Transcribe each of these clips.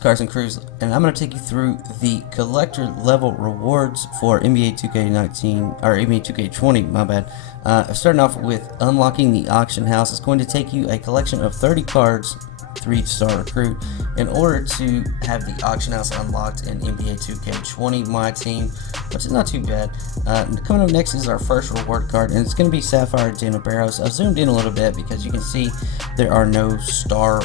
Carson Cruz, and I'm going to take you through the collector level rewards for NBA 2K19 or NBA 2K20. My bad. Starting off with unlocking the auction house. It's going to take you a collection of 30 cards, 3-star recruit, in order to have the auction house unlocked in NBA 2K20 Myteam, which is not too bad. Coming up next is our first reward card, and it's going to be Sapphire Dana Barros. I've zoomed in a little bit because you can see there are no star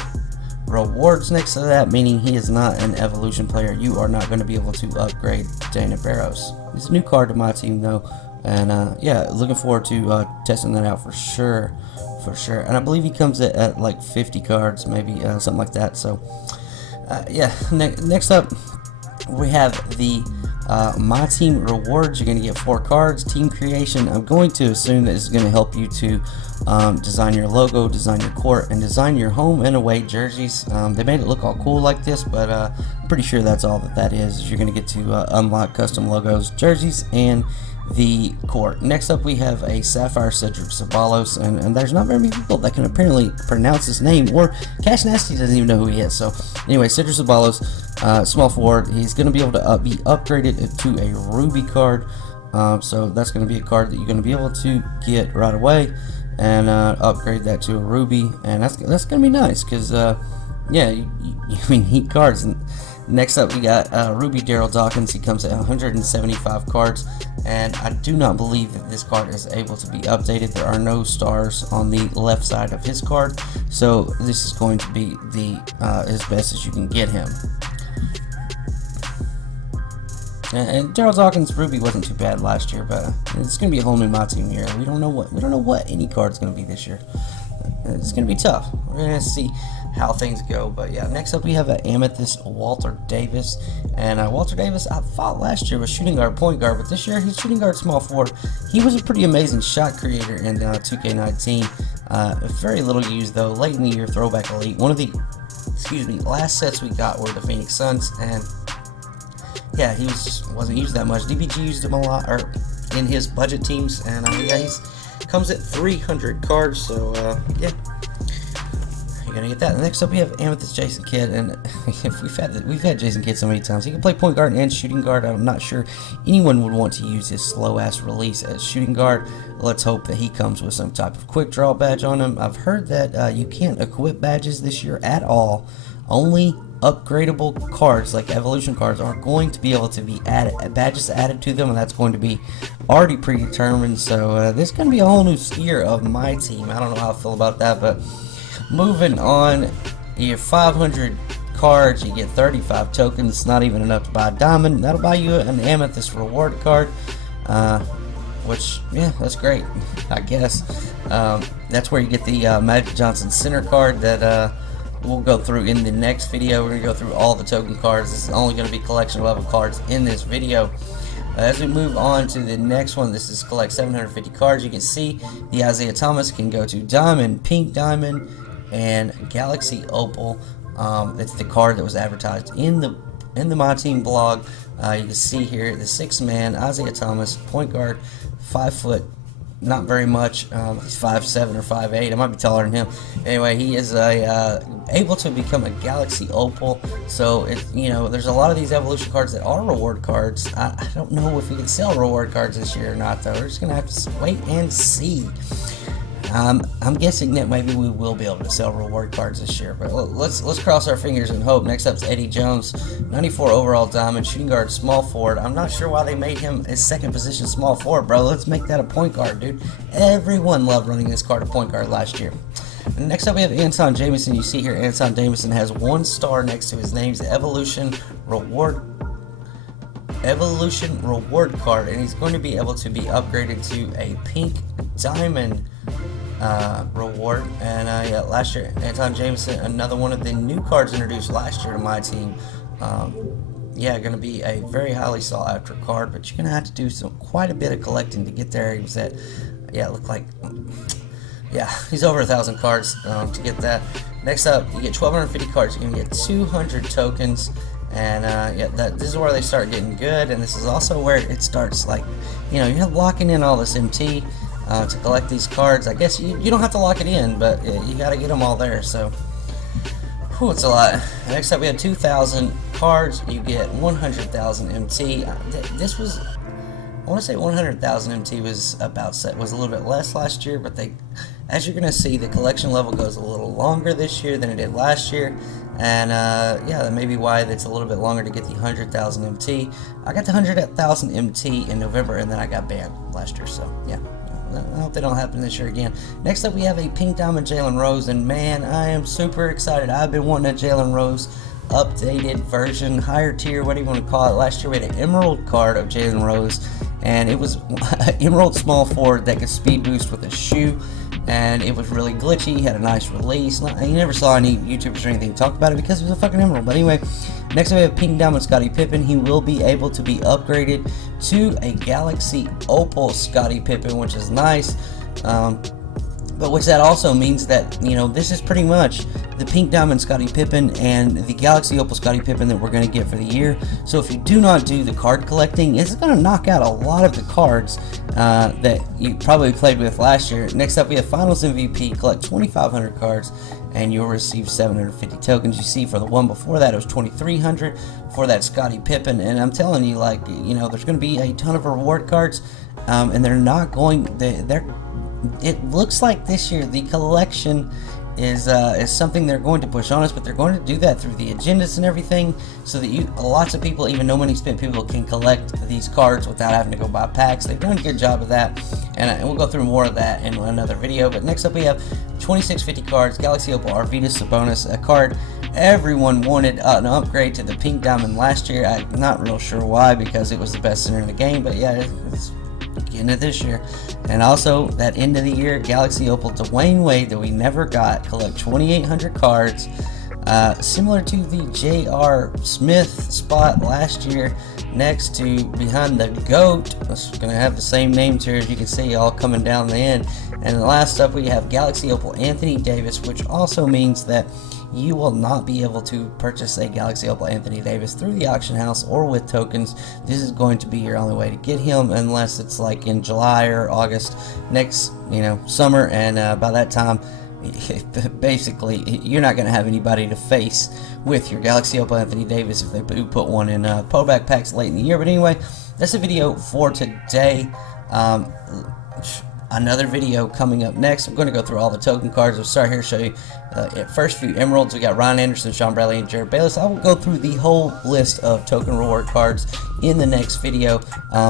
rewards next to that, meaning he is not an evolution player. You are not going to be able to upgrade Dana Barros. It's a new card to my team though, and yeah, looking forward to testing that out for sure. And I believe he comes at like 50 cards, maybe something like that. So yeah, next up we have the My Team rewards. You're going to get 4 cards. Team creation, I'm going to assume that it's going to help you to design your logo, design your court, and design your home and away jerseys. They made it look all cool like this, but I'm pretty sure that's all that is. You're going to get to unlock custom logos, jerseys, and the court. Next up we have a Sapphire Cedric Ceballos, and there's not very many people that can apparently pronounce his name, or Cash Nasty doesn't even know who he is. So anyway, Cedric Ceballos, small forward. He's going to be able to be upgraded to a Ruby card, so that's going to be a card that you're going to be able to get right away and upgrade that to a Ruby, and that's going to be nice because yeah, you need cards. And next up we got Ruby Daryl Dawkins. He comes at 175 cards, and I do not believe that this card is able to be updated. There are no stars on the left side of his card, so this is going to be the as best as you can get him. And Daryl Dawkins Ruby wasn't too bad last year, but it's going to be a whole new My Team year. We don't know what any card's going to be this year. It's going to be tough. We're going to see how things go. But yeah, next up we have an Amethyst Walter Davis, and Walter Davis, I thought last year was shooting guard, point guard, but this year he's shooting guard, small forward. He was a pretty amazing shot creator in 2K19. Very little used though. Late in the year, throwback elite. One of the last sets we got were the Phoenix Suns, and yeah, he wasn't used that much. DBG used him a lot, or in his budget teams, and yeah, he's comes at 300 cards. So yeah, you're gonna get that. Next up, we have Amethyst Jason Kidd, and we've had Jason Kidd so many times. He can play point guard and shooting guard. I'm not sure anyone would want to use his slow ass release as shooting guard. Let's hope that he comes with some type of quick draw badge on him. I've heard that you can't equip badges this year at all. Only upgradable cards like evolution cards are going to be able to be badges added to them, and that's going to be already predetermined. So this is going to be a whole new sphere of My Team. I don't know how I feel about that, but moving on, you have 500 cards, you get 35 tokens, not even enough to buy a diamond. That'll buy you an Amethyst reward card, which, yeah, that's great, I guess. That's where you get the Magic Johnson center card that we'll go through in the next video. We're going to go through all the token cards. This is only going to be collection level cards in this video. As we move on to the next one, this is collect 750 cards. You can see the Isaiah Thomas can go to Diamond, Pink Diamond, and Galaxy Opal. It's the card that was advertised in the My Team blog. You can see here the 6-man Isaiah Thomas, point guard, 5 foot. Not very much. He's 5'7" or 5'8". I might be taller than him. Anyway, he is able to become a Galaxy Opal. So there's a lot of these evolution cards that are reward cards. I don't know if we can sell reward cards this year or not, though. We're just gonna have to wait and see. I'm guessing that maybe we will be able to sell reward cards this year, but let's cross our fingers and hope. Next up is Eddie Jones, 94 overall diamond, shooting guard, small forward. I'm not sure why they made him his second position small forward, bro. Let's make that a point guard, dude. Everyone loved running this card a point guard last year. And next up we have Anton Jamison. You see here Anton Jamison has 1 star next to his name. It's the Evolution reward card, and he's going to be able to be upgraded to a pink diamond reward. And yeah, last year Anton Jamison, another one of the new cards introduced last year to My Team. Yeah, going to be a very highly sought after card, but you're going to have to do quite a bit of collecting to get there. He was at, yeah, it looked like, yeah, he's over 1,000 cards to get that. Next up, you get 1,250 cards. You're going to get 200 tokens. And yeah, this is where they start getting good, and this is also where it starts, like, you're locking in all this MT to collect these cards. I guess you don't have to lock it in, but you got to get them all there. So Whew, it's a lot. Next up, we have 2,000 cards. You get 100,000 MT. This was, I want to say 100,000 MT was was a little bit less last year, but as you're gonna see, the collection level goes a little longer this year than it did last year, and yeah, that may be why it's a little bit longer to get the 100,000 MT. I got the 100,000 MT in November, and then I got banned last year. So yeah. I hope they don't happen this year again. Next up, we have a Pink Diamond Jalen Rose, and man, I am super excited. I've been wanting a Jalen Rose updated version, higher tier, what do you want to call it. Last year we had an Emerald card of Jalen Rose, and it was an Emerald small forward that could speed boost with a shoe, and it was really glitchy. He had a nice release. You never saw any YouTubers or anything talk about it because it was a fucking Emerald. But anyway, next up we have Pink Diamond Scottie Pippen. He will be able to be upgraded to a Galaxy Opal Scottie Pippen, which is nice. But which that also means that, you know, this is pretty much the Pink Diamond Scottie Pippen and the Galaxy Opal Scottie Pippen that we're going to get for the year. So if you do not do the card collecting, it's going to knock out a lot of the cards that you probably played with last year. Next up, we have Finals MVP. Collect 2,500 cards and you'll receive 750 tokens. You see, for the one before that, it was 2,300 for that Scottie Pippen. And I'm telling you, like, you know, there's going to be a ton of reward cards, and they're not going. It looks like this year the collection is something they're going to push on us, but they're going to do that through the agendas and everything, so that lots of people, even no money spent people, can collect these cards without having to go buy packs. They've done a good job of that, and we'll go through more of that in another video. But next up we have 2650 cards, Galaxy Opal Arvidas Sabonis, a card everyone wanted an upgrade to the Pink Diamond last year. I'm not real sure why, because it was the best center in the game, but yeah, it's getting it this year. And also that end of the year Galaxy Opal Dwayne Wade that we never got. Collect 2,800 cards, similar to the J.R. Smith spot last year, next to behind the GOAT. It's gonna have the same names here, as you can see, all coming down the end. And the last up, we have Galaxy Opal Anthony Davis, which also means that you will not be able to purchase a Galaxy Opal Anthony Davis through the auction house or with tokens. This is going to be your only way to get him, unless it's like in July or August next, summer, and by that time, basically, you're not going to have anybody to face with your Galaxy Opal Anthony Davis if they do put one in pullback packs late in the year. But anyway, that's the video for today. Another video coming up next. I'm going to go through all the token cards. I'll start here, show you first few Emeralds. We got Ryan Anderson, Sean Bradley, and Jared Bayless. I will go through the whole list of token reward cards in the next video,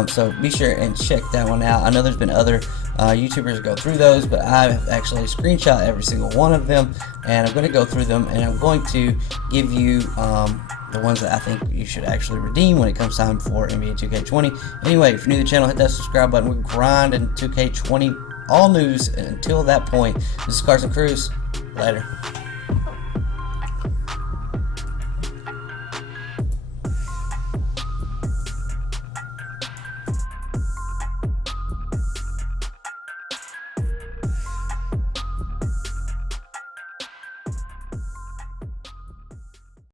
so be sure and check that one out. I know there's been other YouTubers go through those, but I've actually screenshot every single one of them, and I'm going to go through them, and I'm going to give you the ones that I think you should actually redeem when it comes time for NBA 2K20. Anyway, if you're new to the channel, hit that subscribe button. We're grinding 2K20, all news until that point. This is Carson Cruz. Later.